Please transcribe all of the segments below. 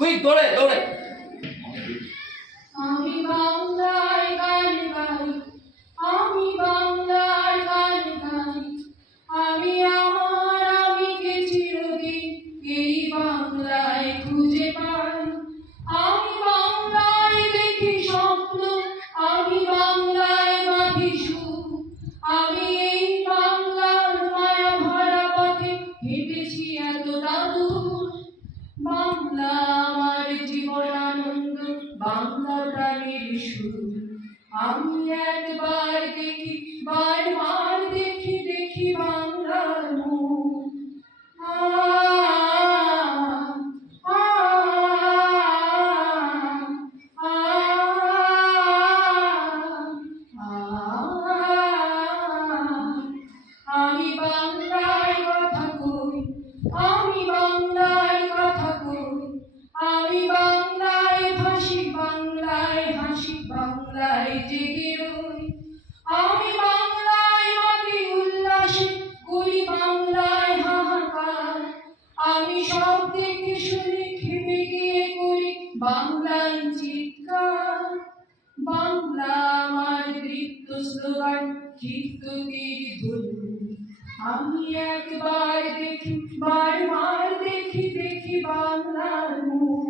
Quick দৌড়ে দৌড়ে। আমি বাংলার গান গাই, আমি বাংলার গান গাই, আমি আমার আমিকে চিরদিন এই বাংলায় খুঁজে পাই। আমি বাংলায় দেখি স্বপ্ন, আমি বাংলায় বাঁধি সুর, আমি এই বাংলার মায়া ভরা পথে হেঁটেছি এতটা দূর। বাংলা আমার জীবনানন্দ, বাংলা প্রাণের সুর। আমি একবার দেখি, বারবার দেখি, দেখি বাংলার মুখ। আমি বাংলায় কথা কই, আমি বাংলায় কথা কই, আমি বাংলায় ভাসি, বাংলায় হাসি, বাংলায় জেগে রই। আমি বাংলায় মাতি উল্লাসে করি, বাংলায় হাহাকার। আমি সব দেখে শুনে খেপে গিয়ে করি বাংলায় চিৎকার। বাংলা আমার নৃত্য স্লোগান, কীর্তনের ধরুন। আমি একবার দেখি, বারবার দেখি, দেখি বাংলার মুখ।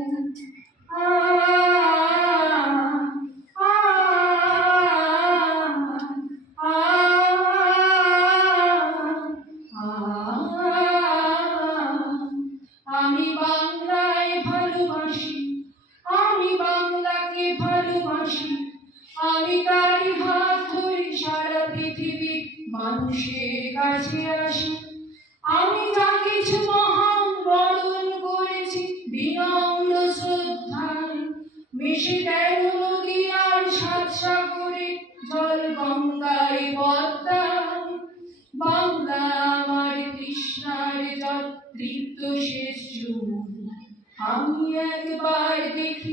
আমি বাংলায় ভালোবাসি, আমি বাংলাকে ভালোবাসি, আমি তারই হাত ধরে সারা পৃথিবীর মানুষের কাছে আসি। আমি যা কিছু মহান বরণ করেছি বিনম্র শ্রদ্ধায়, মিশে 13 নদী আর 7 সাগরে, জল গঙ্গায় পদ্মায়। বাংলা আমার তৃষ্ণার জল, তৃপ্ত শেষ জল। আমি একবার দেখি,